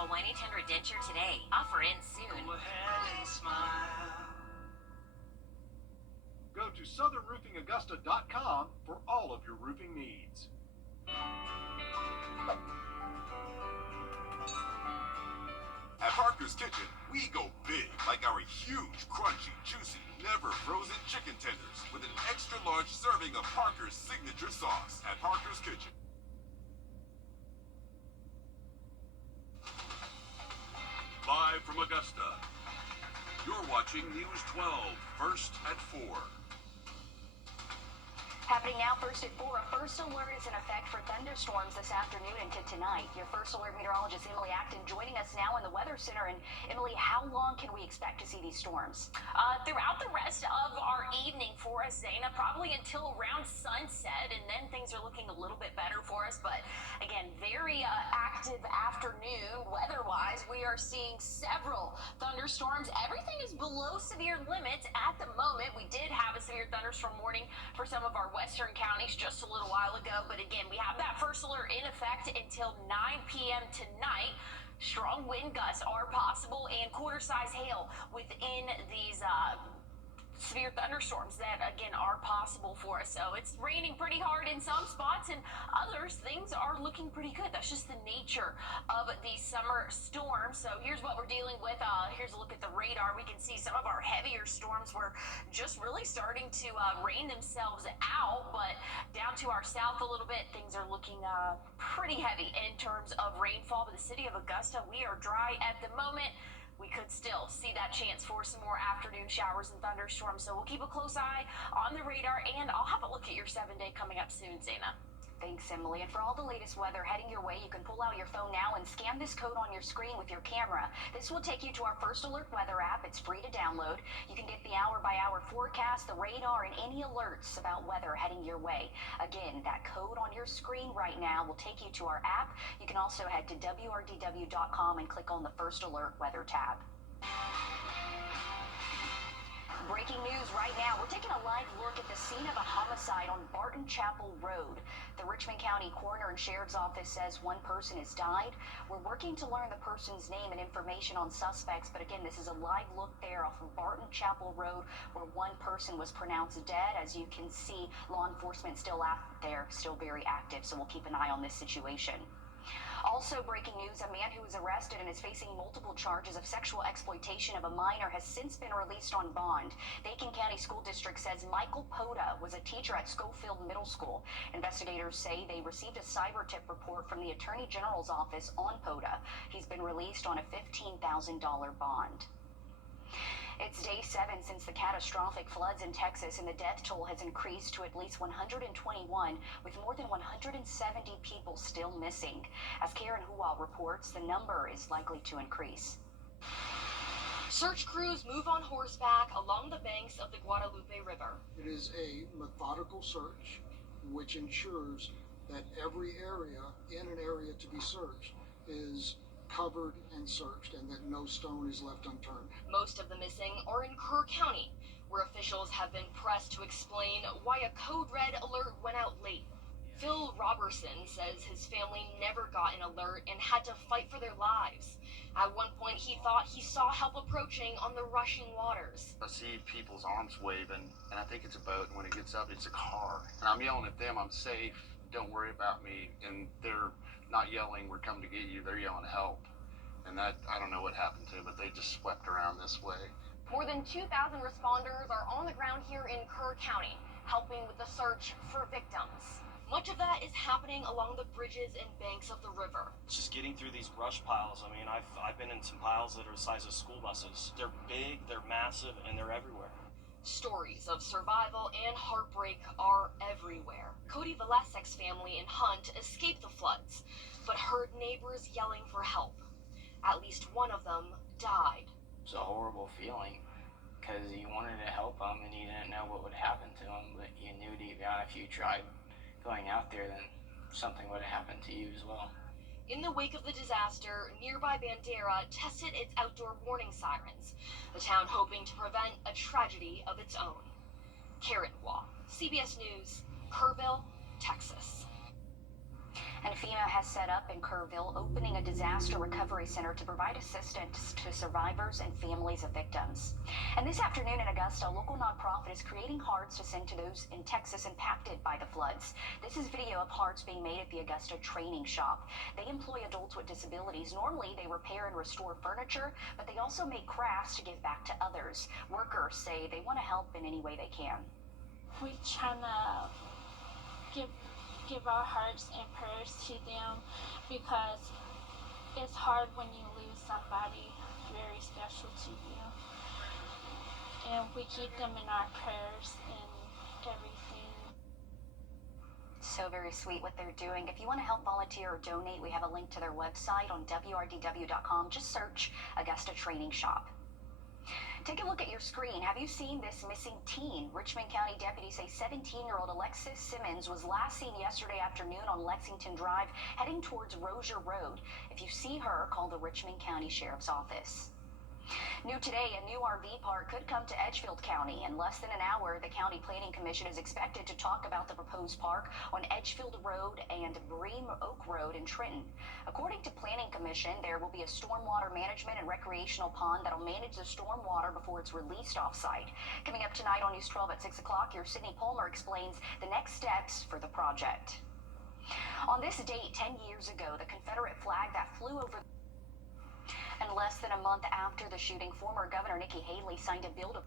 Call 1-800-DENTURE today. Offer ends soon. Go ahead and smile. Go to southernroofingaugusta.com for all of your roofing needs. At Parker's Kitchen, we go big, like our huge, crunchy, juicy, never frozen chicken tenders with an extra large serving of Parker's signature sauce. At Parker's Kitchen. Live from Augusta, you're watching News 12, first at 4. Happening now, first at 4, a first alert is in effect for thunderstorms this afternoon into tonight. Your first alert meteorologist, Emily Acton, joining us now in the Weather Center. And Emily, how long can we expect to see these storms? Throughout the rest of our evening for us, Dana, probably until around sunset, and then things are looking a little bit better for us. But again, very active afternoon weather-wise. We are seeing several thunderstorms. Everything is below severe limits at the moment. We did have a severe thunderstorm warning for some of our western counties just a little while ago, but again, we have that first alert in effect until 9 p.m. tonight. Strong wind gusts are possible and quarter-size hail within these severe thunderstorms that again are possible for us. So it's raining pretty hard in some spots, and others things are looking pretty good. That's just the nature of these summer storms. So here's what we're dealing with. Here's a look at the radar. We can see some of our heavier storms were just really starting to rain themselves out, but down to our south a little bit, things are looking pretty heavy in terms of rainfall. But the city of Augusta, we are dry at the moment. We could still see that chance for some more afternoon showers and thunderstorms. So we'll keep a close eye on the radar, and I'll have a look at your 7-day coming up soon, Zana. Thanks, Emily. And for all the latest weather heading your way, you can pull out your phone now and scan this code on your screen with your camera. This will take you to our First Alert weather app. It's free to download. You can get the hour-by-hour forecast, the radar, and any alerts about weather heading your way. Again, that code on your screen right now will take you to our app. You can also head to wrdw.com and click on the First Alert weather tab. Breaking news right now. We're taking a live look at the scene of a homicide on Barton Chapel Road. The Richmond County Coroner and Sheriff's Office says one person has died. We're working to learn the person's name and information on suspects, but again, this is a live look there off of Barton Chapel Road where one person was pronounced dead. As you can see, law enforcement still out there, still very active, so we'll keep an eye on this situation. Also breaking news, a man who was arrested and is facing multiple charges of sexual exploitation of a minor has since been released on bond. The Aiken County School District says Michael Poda was a teacher at Schofield Middle School. Investigators say they received a cyber tip report from the Attorney General's office on Poda. He's been released on a $15,000 bond. It's day 7 since the catastrophic floods in Texas, and the death toll has increased to at least 121, with more than 170 people still missing. As Karen Hual reports, the number is likely to increase. Search crews move on horseback along the banks of the Guadalupe River. It is a methodical search which ensures that every area in an area to be searched is covered and searched, and that no stone is left unturned. Most of the missing are in Kerr County, where officials have been pressed to explain why a code red alert went out late. Phil Robertson says his family never got an alert and had to fight for their lives. At one point, he thought he saw help approaching on the rushing waters. I see people's arms waving, and I think it's a boat, and when it gets up, it's a car. And I'm yelling at them, I'm safe, don't worry about me. And they're not yelling, we're coming to get you, they're yelling help. And that, I don't know what happened to, but they just swept around this way. More than 2,000 responders are on the ground here in Kerr County, helping with the search for victims. Much of that is happening along the bridges and banks of the river. It's just getting through these brush piles. I mean, I've been in some piles that are the size of school buses. They're big, they're massive, and they're everywhere. Stories of survival and heartbreak are everywhere. Cody Velasek's family in Hunt escaped the floods, but heard neighbors yelling for help. At least one of them died. It's a horrible feeling because you wanted to help them and you didn't know what would happen to them, but you knew deep down if you tried going out there, then something would have happened to you as well. In the wake of the disaster, nearby Bandera tested its outdoor warning sirens, the town hoping to prevent a tragedy of its own. Karen Waugh, CBS News, Kerrville, Texas. And FEMA has set up in Kerrville, opening a disaster recovery center to provide assistance to survivors and families of victims. And this afternoon in Augusta, a local nonprofit is creating hearts to send to those in Texas impacted by the floods. This is video of hearts being made at the Augusta Training Shop. They employ adults with disabilities. Normally, they repair and restore furniture, but they also make crafts to give back to others. Workers say they want to help in any way they can. We trying to give our hearts and prayers to them because it's hard when you lose somebody very special to you. And we keep them in our prayers and everything. So very sweet what they're doing. If you want to help volunteer or donate, we have a link to their website on wrdw.com. Just search Augusta Training Shop. Take a look at your screen. Have you seen this missing teen? Richmond County deputies say 17-year-old Alexis Simmons was last seen yesterday afternoon on Lexington Drive heading towards Rozier Road. If you see her, call the Richmond County Sheriff's Office. New today, a new RV park could come to Edgefield County. In less than an hour, the County Planning Commission is expected to talk about the proposed park on Edgefield Road and Bream Oak Road in Trenton. According to Planning Commission, there will be a stormwater management and recreational pond that'll manage the stormwater before it's released off-site. Coming up tonight on News 12 at 6 o'clock, your Sydney Palmer explains the next steps for the project. On this date, 10 years ago, the Confederate flag that flew over. And less than a month after the shooting, former Governor Nikki Haley signed a bill to...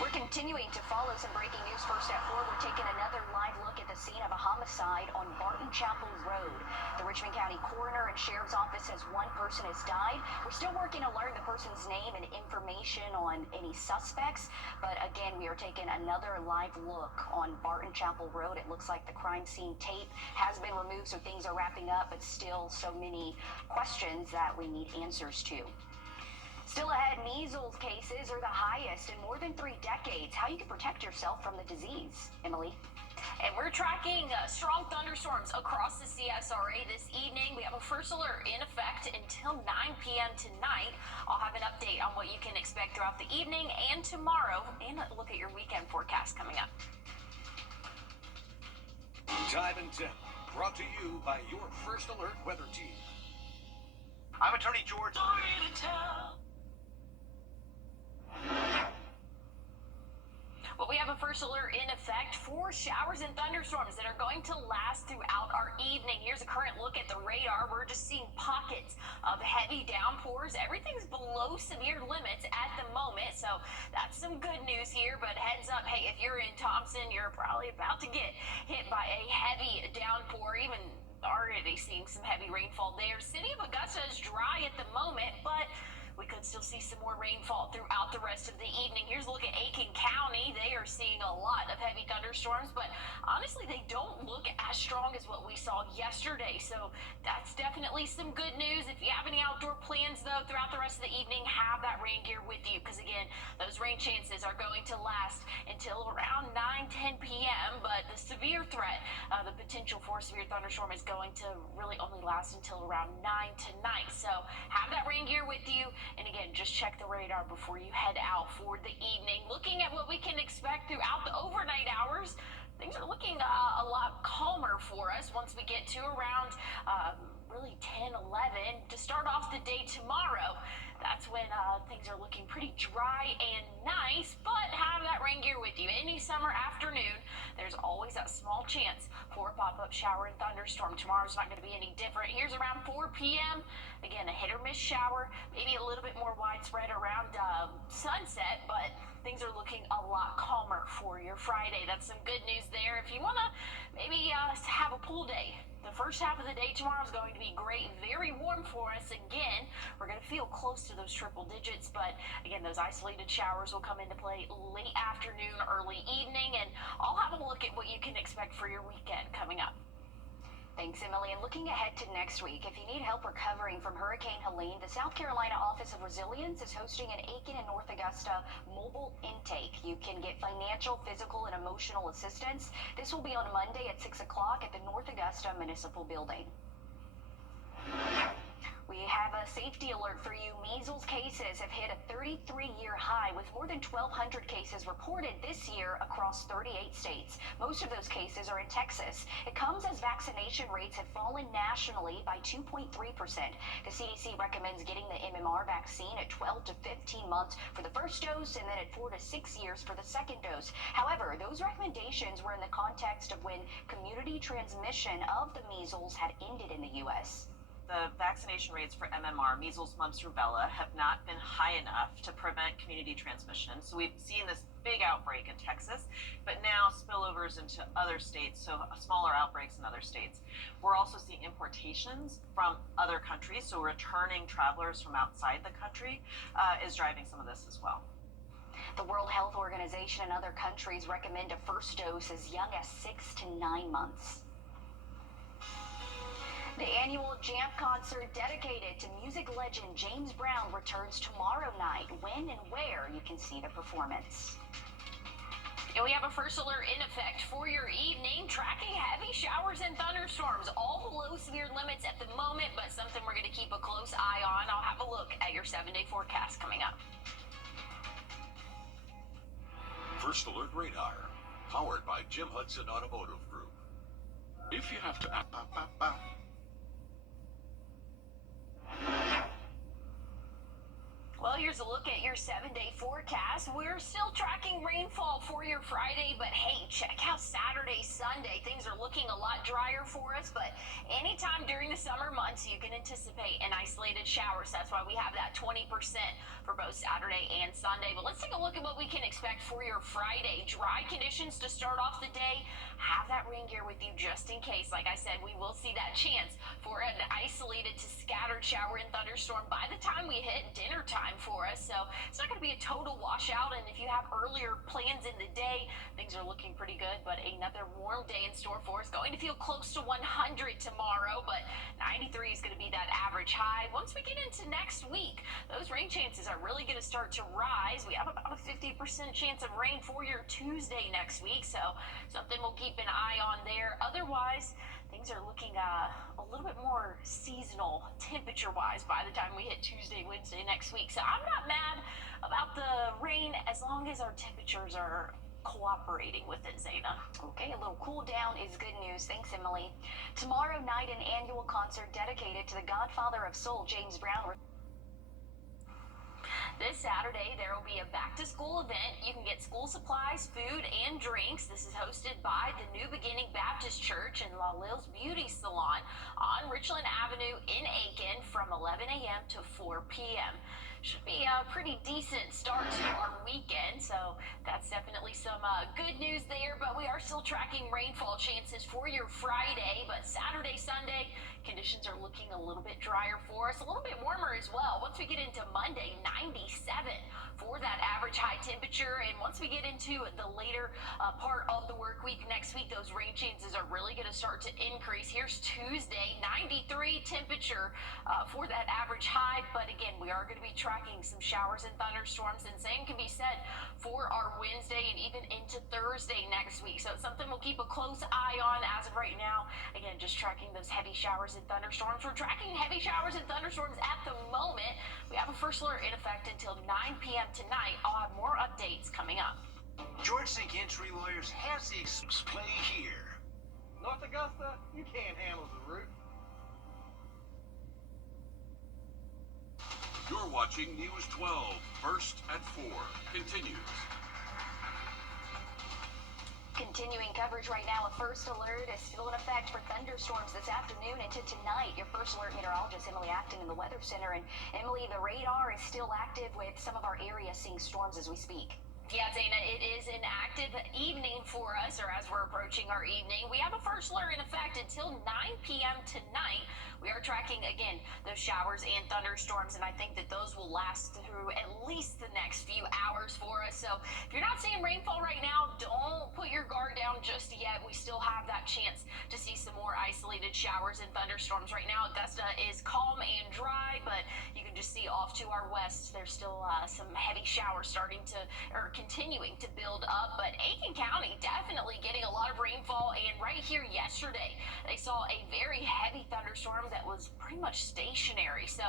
We're continuing to follow some breaking news. First at 4, we're taking another live look at the scene of a homicide on Barton Chapel Road. The Richmond County Coroner and Sheriff's Office says one person has died. We're still working to learn the person's name and information on any suspects. But again, we are taking another live look on Barton Chapel Road. It looks like the crime scene tape has been removed, so things are wrapping up, but still so many questions that we need answers to. Still ahead, measles cases are the highest in more than 3 decades. How you can protect yourself from the disease. Emily? And we're tracking strong thunderstorms across the CSRA this evening. We have a first alert in effect until 9 p.m. tonight. I'll have an update on what you can expect throughout the evening and tomorrow, and a look at your weekend forecast coming up. Time and Tip, brought to you by your First Alert weather team. I'm Attorney George. Story to tell. Well, we have a first alert in effect for showers and thunderstorms that are going to last throughout our evening. Here's a current look at the radar. We're just seeing pockets of heavy downpours. Everything's below severe limits at the moment, so that's some good news here. But heads up, hey, if you're in Thompson, you're probably about to get hit by a heavy downpour, even already seeing some heavy rainfall there. City of Augusta is dry at the moment, but we could still see some more rainfall throughout the rest of the evening. Here's a look at Aiken County. They are seeing a lot of heavy thunderstorms, but honestly, they don't look as strong as what we saw yesterday. So that's definitely some good news. If you have any outdoor plans, though, throughout the rest of the evening, have that rain gear with you, because again, those rain chances are going to last until around 9-10 p.m. But the severe threat, the potential for a severe thunderstorm, is going to really only last until around 9 tonight. So have that rain gear with you. And again, just check the radar before you head out for the evening. Looking at what we can expect throughout the overnight hours, things are looking a lot calmer for us once we get to around really 10, 11. To start off the day tomorrow, that's when things are looking pretty dry and nice, but have that rain gear with you. Any summer afternoon, there's always that small chance for a pop-up shower and thunderstorm. Tomorrow's not going to be any different. Here's around 4 p.m. Again, a hit or miss shower, maybe a little bit more widespread around sunset, but things are looking a lot calmer for your Friday. That's some good news there. If you want to maybe have a pool day, the first half of the day tomorrow is going to be great and very warm for us. Again, we're going to feel close to those triple digits, but again, those isolated showers will come into play late afternoon, early evening, and I'll have a look at what you can expect for your weekend coming up. Thanks, Emily. And looking ahead to next week, if you need help recovering from Hurricane Helene, the South Carolina Office of Resilience is hosting an Aiken and North Augusta mobile intake. You can get financial, physical, and emotional assistance. This will be on Monday at 6 o'clock at the North Augusta Municipal Building. We have a St. safety alert for you. Measles cases have hit a 33-year high, with more than 1,200 cases reported this year across 38 states. Most of those cases are in Texas. It comes as vaccination rates have fallen nationally by 2.3%. The CDC recommends getting the MMR vaccine at 12 to 15 months for the first dose and then at 4 to 6 years for the second dose. However, those recommendations were in the context of when community transmission of the measles had ended in the U.S. The vaccination rates for MMR, measles, mumps, rubella, have not been high enough to prevent community transmission. So we've seen this big outbreak in Texas, but now spillovers into other states, so smaller outbreaks in other states. We're also seeing importations from other countries, so returning travelers from outside the country is driving some of this as well. The World Health Organization and other countries recommend a first dose as young as 6 to 9 months. The annual Jam concert dedicated to music legend James Brown returns tomorrow night. When and where you can see the performance. And we have a first alert in effect for your evening, tracking heavy showers and thunderstorms, all below severe limits at the moment, but something we're going to keep a close eye on. I'll have a look at your 7-day forecast coming up. First Alert Radar, powered by Jim Hudson Automotive Group. If you have to... Well, here's a look at your 7-day forecast. We're still tracking rainfall for your Friday, but hey, check out Saturday, Sunday. Things are looking a lot drier for us, but anytime during the summer months, you can anticipate an isolated shower. So that's why we have that 20% for both Saturday and Sunday. But let's take a look at what we can expect for your Friday. Dry conditions to start off the day. Have that rain gear with you just in case. Like I said, we will see that chance for an isolated to scattered shower and thunderstorm by the time we hit dinner time for us. So it's not going to be a total washout. And if you have earlier plans in the day, things are looking pretty good. But another warm day in store for us. Going to feel close to 100 tomorrow, but 93 is going to be that average high. Once we get into next week, those rain chances are really going to start to rise. We have about a 50% chance of rain for your Tuesday next week. So something we'll keep an eye on there. Otherwise, things are looking a little bit more seasonal temperature-wise by the time we hit Tuesday, Wednesday next week. So I'm not mad about the rain as long as our temperatures are cooperating with it, Zayna. Okay, a little cool down is good news. Thanks, Emily. Tomorrow night, an annual concert dedicated to the godfather of soul, James Brown. This Saturday, there will be a back-to-school event. You can get school supplies, food, and drinks. This is hosted by the New Beginning Baptist Church and La Lille's Beauty Salon on Richland Avenue in Aiken from 11 a.m. to 4 p.m. Should be a pretty decent start to our weekend, so that's definitely some good news there. But we are still tracking rainfall chances for your Friday, but Saturday, Sunday, conditions are looking a little bit drier for us, a little bit warmer as well. Once we get into Monday, 97 for that average high temperature, and once we get into the later part of the work week next week, those rain chances are really going to start to increase. Here's Tuesday, 93 temperature for that average high, but again, we are going to be tracking some showers and thunderstorms, and same can be said for our Wednesday and even into Thursday next week. So it's something we'll keep a close eye on as of right now. Again, just tracking those heavy showers and thunderstorms. We're tracking heavy showers and thunderstorms at the moment. We have a first alert in effect until 9 p.m. tonight. I'll have more updates coming up. George St. Entry Lawyers has the play here. North Augusta, you can't handle the root. You're watching News 12, first at 4. Continues. Continuing coverage right now. A first alert is still in effect for thunderstorms this afternoon into tonight. Your first alert meteorologist, Emily Acton, in the Weather Center. And Emily, the radar is still active with some of our areas seeing storms as we speak. Yeah, Dana, it is an active evening for us, or as we're approaching our evening. We have a first alert in effect until 9 p.m. tonight. We are tracking, again, those showers and thunderstorms, and I think that those will last through at least the next few hours for us. So if you're not seeing rainfall right now, don't put your guard down just yet. We still have that chance to see some more isolated showers and thunderstorms. Right now, Augusta is calm and dry, but you can just see off to our west, there's still some heavy showers starting to, or continuing to build up, but Aiken County definitely getting a lot of rainfall. And right here yesterday, they saw a very heavy thunderstorm that was pretty much stationary. So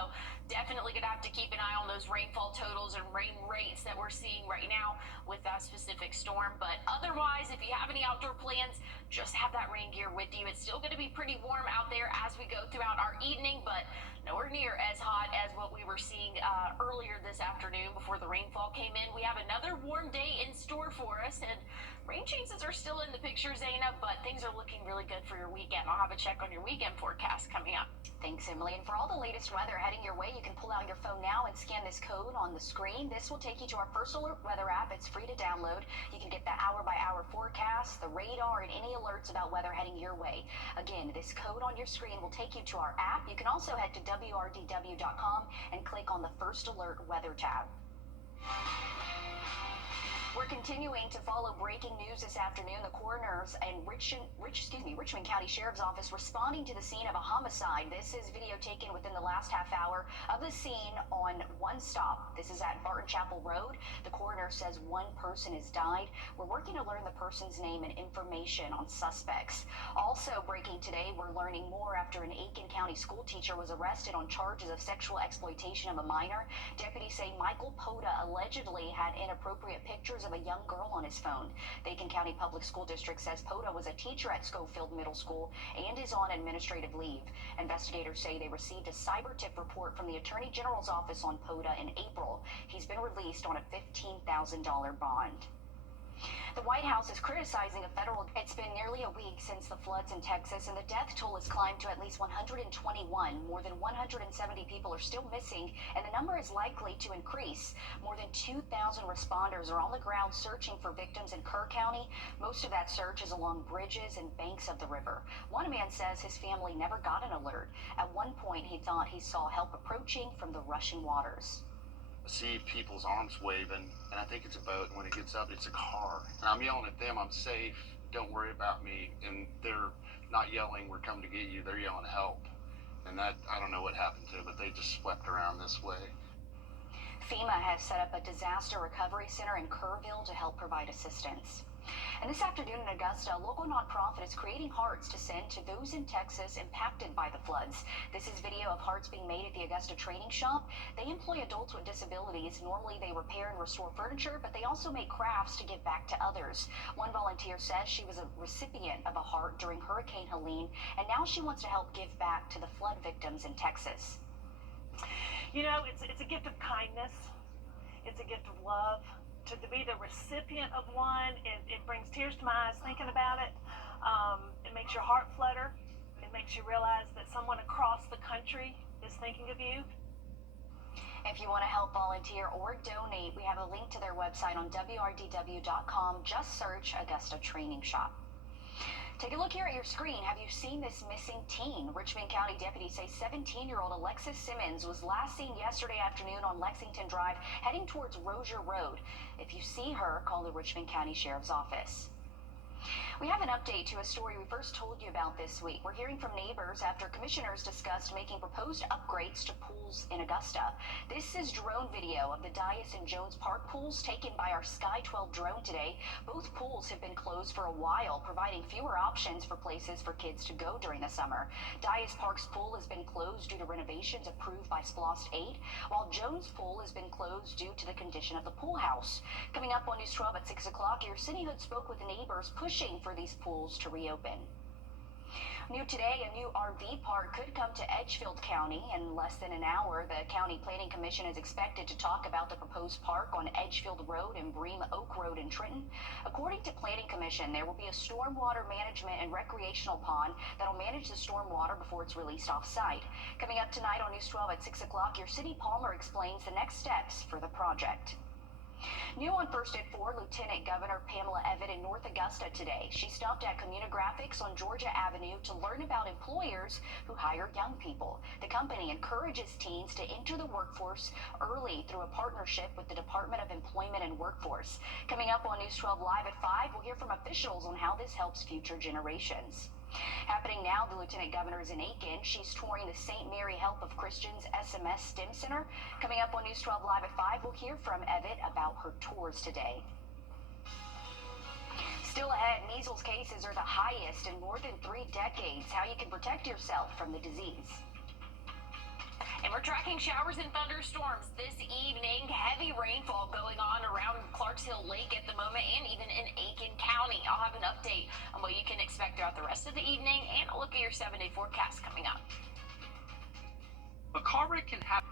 definitely gonna have to keep an eye on those rainfall totals and rain rates that we're seeing right now with that specific storm. But otherwise, if you have any outdoor plans, just have that rain gear with you. It's still going to be pretty warm out there as we go throughout our evening, but nowhere near as hot as what we were seeing earlier this afternoon before the rainfall came in. We have another warm day in store for us, and rain chances are still in the picture, Zaina, but things are looking really good for your weekend. I'll have a check on your weekend forecast coming up. Thanks, Emily. And for all the latest weather heading your way, you can pull out your phone now and scan this code on the screen. This will take you to our First Alert weather app. It's free to download. You can get the hour-by-hour forecast, the radar, and any alerts about weather heading your way. Again, this code on your screen will take you to our app. You can also head to wrdw.com and click on the First Alert weather tab. We're continuing to follow breaking news this afternoon. The coroner's and Richmond County Sheriff's Office responding to the scene of a homicide. This is video taken within the last half hour of the scene on one stop. This is at Barton Chapel Road. The coroner says one person has died. We're working to learn the person's name and information on suspects. Also breaking today, we're learning more after an Aiken County school teacher was arrested on charges of sexual exploitation of a minor. Deputies say Michael Poda allegedly had inappropriate pictures of a young girl on his phone. The Aiken County Public School District says Poda was a teacher at Schofield Middle School and is on administrative leave. Investigators say they received a cyber tip report from the Attorney General's office on Poda in April. He's been released on a $15,000 bond. The White House is criticizing a federal. It's been nearly a week since the floods in Texas, and the death toll has climbed to at least 121. More than 170 people are still missing, and the number is likely to increase. More than 2,000 responders are on the ground searching for victims in Kerr County. Most of that search is along bridges and banks of the river. One man says his family never got an alert. At one point, he thought he saw help approaching from the rushing waters. I see people's arms waving, and I think it's a boat, and when it gets up, it's a car. And I'm yelling at them, I'm safe, don't worry about me. And they're not yelling, we're coming to get you, they're yelling help. And that, I don't know what happened to, but they just swept around this way. FEMA has set up a disaster recovery center in Kerrville to help provide assistance. And this afternoon in Augusta, a local nonprofit is creating hearts to send to those in Texas impacted by the floods. This is video of hearts being made at the Augusta Training Shop. They employ adults with disabilities. Normally they repair and restore furniture, but they also make crafts to give back to others. One volunteer says she was a recipient of a heart during Hurricane Helene, and now she wants to help give back to the flood victims in Texas. You know, it's a gift of kindness. It's a gift of love. To be the recipient of one, it brings tears to my eyes thinking about it. It makes your heart flutter. It makes you realize that someone across the country is thinking of you. If you want to help volunteer or donate, we have a link to their website on wrdw.com. Just search Augusta Training Shop. Take a look here at your screen. Have you seen this missing teen? Richmond County deputies say 17-year-old Alexis Simmons was last seen yesterday afternoon on Lexington Drive heading towards Rozier Road. If you see her, call the Richmond County Sheriff's Office. We have an update to a story we first told you about this week. We're hearing from neighbors after commissioners discussed making proposed upgrades to pools in Augusta. This is drone video of the Dias and Jones Park pools taken by our Sky 12 drone today. Both pools have been closed for a while, providing fewer options for places for kids to go during the summer. Dias Park's pool has been closed due to renovations approved by SPLOST 8, while Jones Pool has been closed due to the condition of the pool house. Coming up on News 12 at 6 o'clock, your cityhood spoke with neighbors pushing for these pools to reopen. New today, a new RV park could come to Edgefield County in less than an hour. The County Planning Commission is expected to talk about the proposed park on Edgefield Road and Bream Oak Road in Trenton. According to Planning Commission, there will be a stormwater management and recreational pond that'll manage the stormwater before it's released off-site. Coming up tonight on News 12 at 6 o'clock, your City Palmer explains the next steps for the project. New on First at 4, Lieutenant Governor Pamela Evatt in North Augusta today. She stopped at Communigraphics on Georgia Avenue to learn about employers who hire young people. The company encourages teens to enter the workforce early through a partnership with the Department of Employment and Workforce. Coming up on News 12 Live at 5, we'll hear from officials on how this helps future generations. Happening now, the Lieutenant Governor is in Aiken. She's touring the St. Mary Help of Christians SMS STEM Center. Coming up on News 12 Live at 5, we'll hear from Evatt about her tours today. Still ahead, measles cases are the highest in more than 3 decades. How you can protect yourself from the disease. And we're tracking showers and thunderstorms this evening. Heavy rainfall going on around Clarks Hill Lake at the moment and even in Aiken County. I'll have an update on what you can expect throughout the rest of the evening and a look at your 7-day forecast coming up. A car wreck can happen.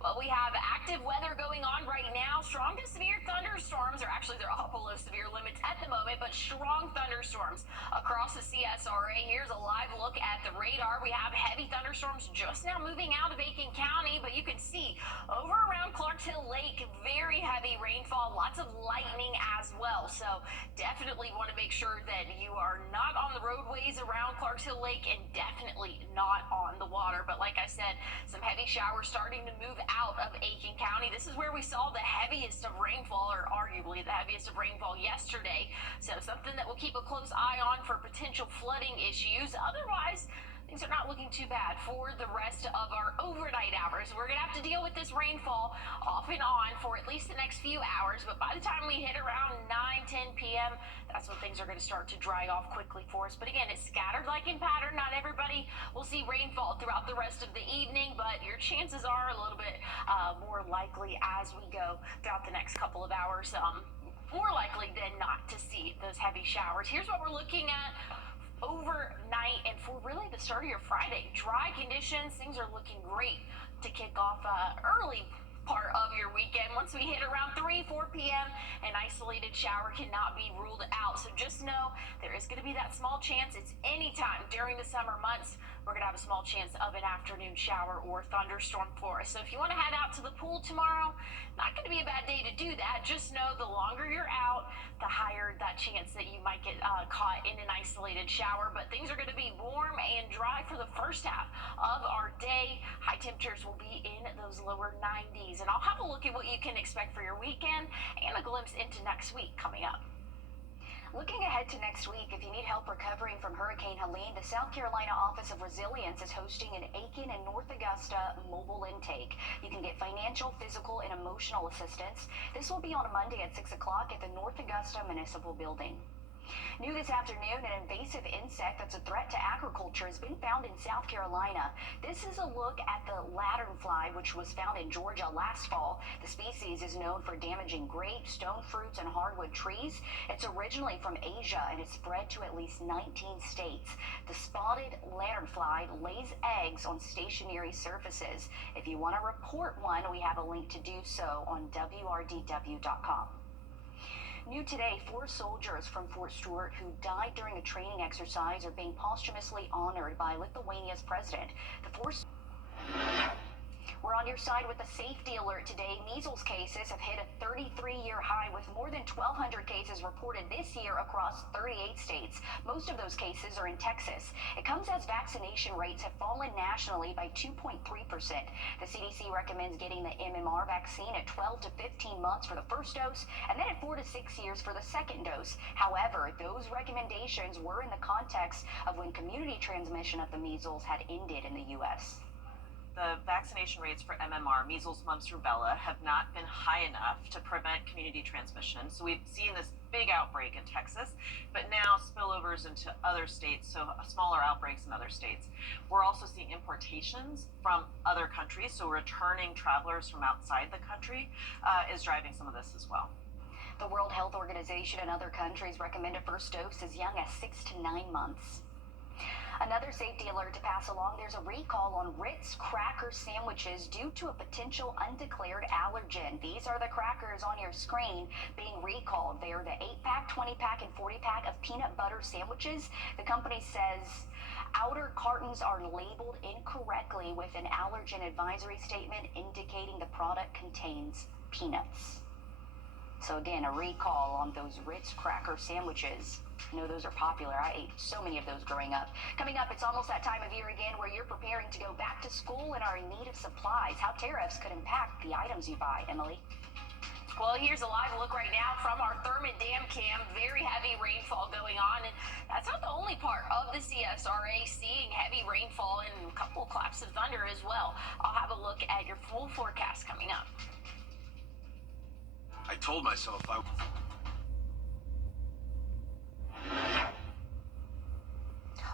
Well, we have active weather going on right now. Strong to severe thunderstorms, or actually they're all below severe limits at the moment, but strong thunderstorms across the CSRA. Here's a live look at the radar. We have heavy thunderstorms just now moving out of Aiken County, but you can see over around Clarks Hill Lake, very heavy rainfall, lots of lightning as well. So definitely want to make sure that you are not on the roadways around Clarks Hill Lake and definitely not on the water. But like I said, some heavy showers starting to move out of Aiken County. This is where we saw the heaviest of rainfall, or arguably the heaviest of rainfall yesterday. So something that we'll keep a close eye on for potential flooding issues. Otherwise, things are not looking too bad for the rest of our overnight hours. We're going to have to deal with this rainfall off and on for at least the next few hours, but by the time we hit around 9-10 p.m., that's when things are going to start to dry off quickly for us. But again, it's scattered like in pattern. Not everybody will see rainfall throughout the rest of the evening, but your chances are a little bit more likely as we go throughout the next couple of hours. More likely than not to see those heavy showers. Here's what we're looking at overnight and for really the start of your Friday. Dry conditions, things are looking great to kick off early part of your weekend. Once we hit around 3-4 p.m., an isolated shower cannot be ruled out. So just know there is going to be that small chance. It's anytime during the summer months we're going to have a small chance of an afternoon shower or thunderstorm for us. So if you want to head out to the pool tomorrow, not going to be a bad day to do that. Just know the longer you're out, the higher that chance that you might get caught in an isolated shower. But things are going to be warm and dry for the first half of our day. High temperatures will be in those lower 90s. And I'll have a look at what you can expect for your weekend and a glimpse into next week coming up. Looking ahead to next week, if you need help recovering from Hurricane Helene, the South Carolina Office of Resilience is hosting an Aiken and North Augusta mobile intake. You can get financial, physical, and emotional assistance. This will be on a Monday at 6 o'clock at the North Augusta Municipal Building. New this afternoon, an invasive insect that's a threat to agriculture has been found in South Carolina. This is a look at the lanternfly, which was found in Georgia last fall. The species is known for damaging grapes, stone fruits, and hardwood trees. It's originally from Asia and is spread to at least 19 states. The spotted lanternfly lays eggs on stationary surfaces. If you want to report one, we have a link to do so on wrdw.com. New today, 4 soldiers from Fort Stewart who died during a training exercise are being posthumously honored by Lithuania's president. We're on your side with a safety alert today. Measles cases have hit a 33-year high with more than 1,200 cases reported this year across 38 states. Most of those cases are in Texas. It comes as vaccination rates have fallen nationally by 2.3%. The CDC recommends getting the MMR vaccine at 12 to 15 months for the first dose and then at 4 to 6 years for the second dose. However, those recommendations were in the context of when community transmission of the measles had ended in the U.S. The vaccination rates for MMR, measles, mumps, rubella, have not been high enough to prevent community transmission. So we've seen this big outbreak in Texas, but now spillovers into other states, so smaller outbreaks in other states. We're also seeing importations from other countries, so returning travelers from outside the country is driving some of this as well. The World Health Organization and other countries recommend a first dose as young as 6 to 9 months. Another safety alert to pass along, there's a recall on Ritz cracker sandwiches due to a potential undeclared allergen. These are the crackers on your screen being recalled. They are the 8-pack, 20-pack, and 40-pack of peanut butter sandwiches. The company says outer cartons are labeled incorrectly with an allergen advisory statement indicating the product contains peanuts. So again, a recall on those Ritz cracker sandwiches. You know, those are popular. I ate so many of those growing up. Coming up, it's almost that time of year again where you're preparing to go back to school and are in need of supplies. How tariffs could impact the items you buy, Emily. Well, here's a live look right now from our Thurman Dam Cam. Very heavy rainfall going on, and that's not the only part of the CSRA seeing heavy rainfall and a couple claps of thunder as well. I'll have a look at your full forecast coming up. I told myself I...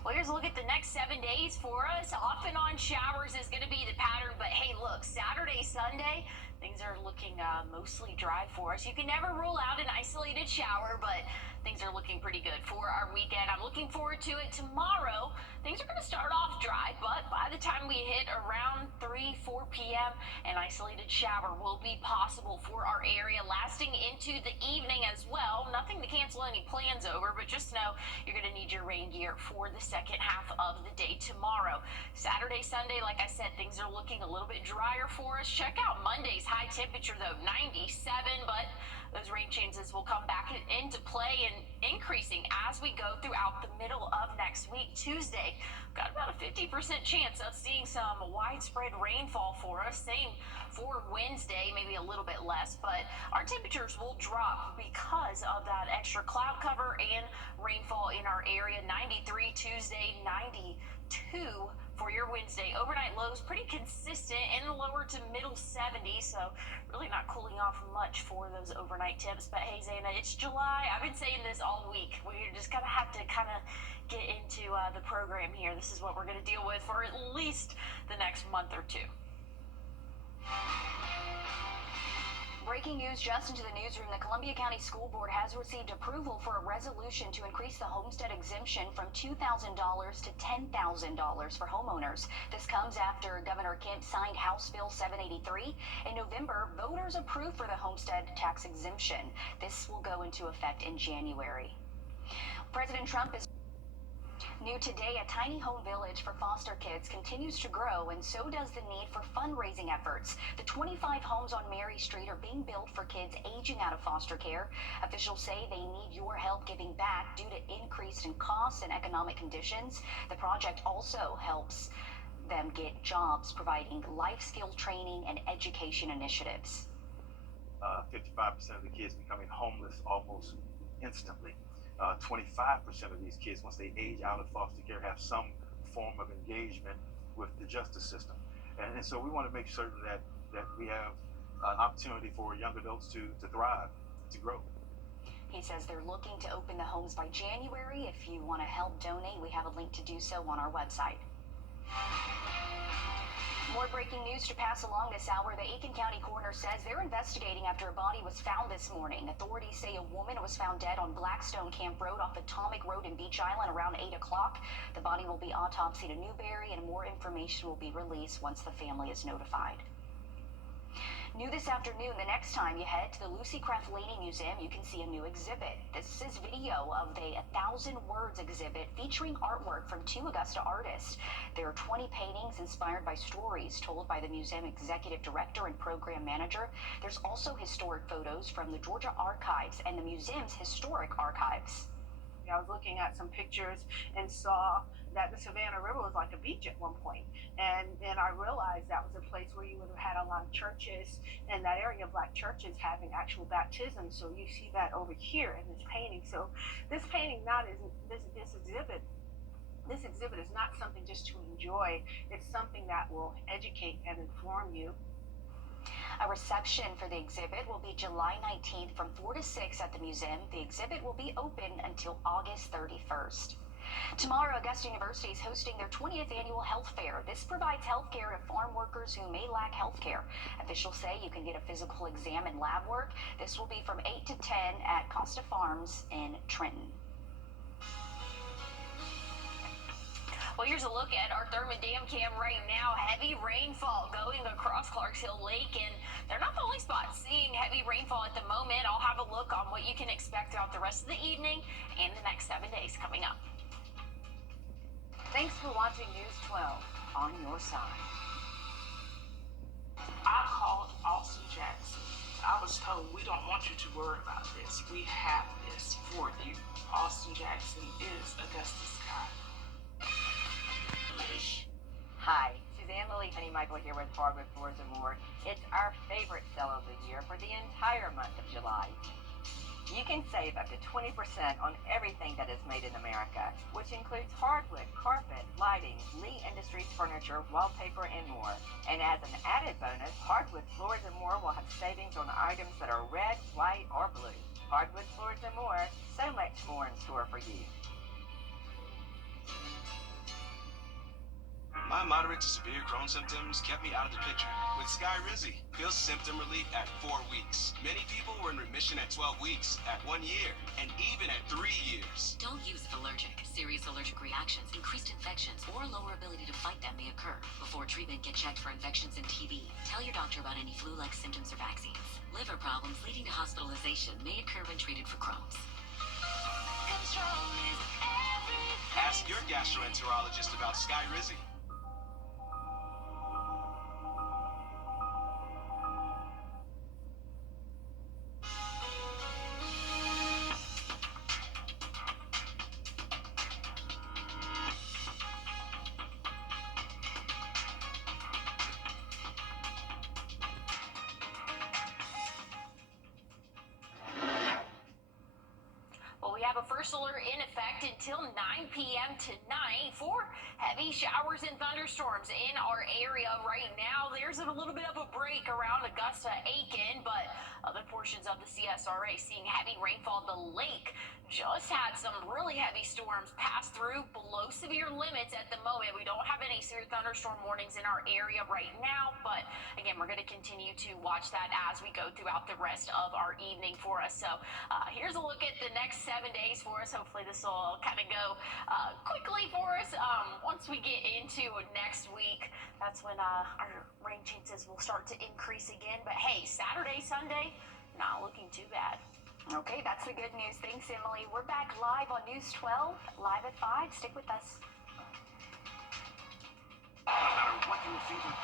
Well, here's a look at the next 7 days for us. Off and on showers is going to be the pattern, but hey, look, Saturday, Sunday, things are looking mostly dry for us. You can never rule out an isolated shower, but things are looking pretty good for our weekend. I'm looking forward to it. Tomorrow, things are going to start off dry, but by the time we hit around 3, 4 p.m., an isolated shower will be possible for our area, lasting into the evening as well. Nothing to cancel any plans over, but just know you're going to need your rain gear for the second half of the day tomorrow. Saturday, Sunday, like I said, things are looking a little bit drier for us. Check out Monday's high temperature, though, 97, but those rain chances will come back into play and increasing as we go throughout the middle of next week. Tuesday, got about a 50% chance of seeing some widespread rainfall for us. Same for Wednesday, maybe a little bit less, but our temperatures will drop because of that extra cloud cover and rainfall in our area. 93 Tuesday, 92 for your Wednesday. Overnight lows pretty consistent in the lower to middle 70s, so really not cooling off much for those overnight temps. But hey, Zana, it's July. I've been saying this all week. We're just gonna have to kind of get into the program here. This is what we're gonna deal with for at least the next month or two. Breaking news just into the newsroom. The Columbia County School Board has received approval for a resolution to increase the homestead exemption from $2,000 to $10,000 for homeowners. This comes after Governor Kemp signed House Bill 783. In November, voters approved for the homestead tax exemption. This will go into effect in January. President Trump is new today. A tiny home village for foster kids continues to grow, and so does the need for fundraising efforts. The 25 homes on Mary Street are being built for kids aging out of foster care. Officials say they need your help giving back due to increase in costs and economic conditions. The project also helps them get jobs, providing life skill training and education initiatives. 55% of the kids becoming homeless almost instantly. 25% of these kids, once they age out of foster care, have some form of engagement with the justice system. And so we want to make certain that we have an opportunity for young adults to thrive, to grow. He says they're looking to open the homes by January. If you want to help donate, we have a link to do so on our website. More breaking news to pass along this hour. The Aiken County coroner says they're investigating after a body was found this morning. Authorities say a woman was found dead on Blackstone Camp Road off Atomic Road in Beach Island around 8 o'clock. The body will be autopsied in Newberry, and more information will be released once the family is notified. New this afternoon, the next time you head to the Lucy Craft Laney Museum, you can see a new exhibit. This is video of the 1,000 Words exhibit featuring artwork from 2 Augusta artists. There are 20 paintings inspired by stories told by the museum executive director and program manager. There's also historic photos from the Georgia Archives and the museum's historic archives. I was looking at some pictures and saw that the Savannah River was like a beach at one point. And then I realized that was a place where you would have had a lot of churches, and that area of black churches having actual baptism. So you see that over here in this painting. So this painting, this exhibit is not something just to enjoy. It's something that will educate and inform you. A reception for the exhibit will be July 19th from 4 to 6 at the museum. The exhibit will be open until August 31st. Tomorrow, Augusta University is hosting their 20th annual health fair. This provides health care to farm workers who may lack health care. Officials say you can get a physical exam and lab work. This will be from 8 to 10 at Costa Farms in Trenton. Well, here's a look at our Thurman Dam cam right now. Heavy rainfall going across Clarks Hill Lake, and they're not the only spots seeing heavy rainfall at the moment. I'll have a look on what you can expect throughout the rest of the evening and the next 7 days coming up. Thanks for watching News 12 on your side. I called Austin Jackson. I was told, we don't want you to worry about this. We have this for you. Austin Jackson is Augusta's guy. Hi, Suzanne Lily, Penny Michael here with Fargo Tourism More. It's our favorite sale of the year for the entire month of July. You can save up to 20% on everything that is made in America, which includes hardwood, carpet, lighting, Lee Industries furniture, wallpaper, and more. And as an added bonus, Hardwood Floors and More will have savings on items that are red, white, or blue. Hardwood Floors and More, so much more in store for you. My moderate to severe Crohn's symptoms kept me out of the picture. With Skyrizi, feel symptom relief at 4 weeks. Many people were in remission at 12 weeks, at 1 year, and even at 3 years. Don't use if allergic. Serious allergic reactions, increased infections, or lower ability to fight them may occur. Before treatment, get checked for infections and TB. Tell your doctor about any flu-like symptoms or vaccines. Liver problems leading to hospitalization may occur when treated for Crohn's. Ask your gastroenterologist about Skyrizi. We have a first alert in effect until 9 p.m. tonight for heavy showers and thunderstorms in our area right now. There's a little bit of a break around Augusta, Aiken, but other portions of the CSRA seeing heavy rainfall. The lake just had some really heavy storms pass through below severe limits at the moment. We don't have any severe thunderstorm warnings in our area right now, but again, we're going to continue to watch that as we go throughout the rest of our evening for us. So here's a look at the next 7 days for us. Hopefully this will kind of go quickly for us. Once we get into next week, that's when our rain chances will start to increase again. But hey, Saturday, Sunday, not looking too bad. Okay, that's the good news. Thanks, Emily. We're back live on News 12, live at 5. Stick with us. No matter what your favorite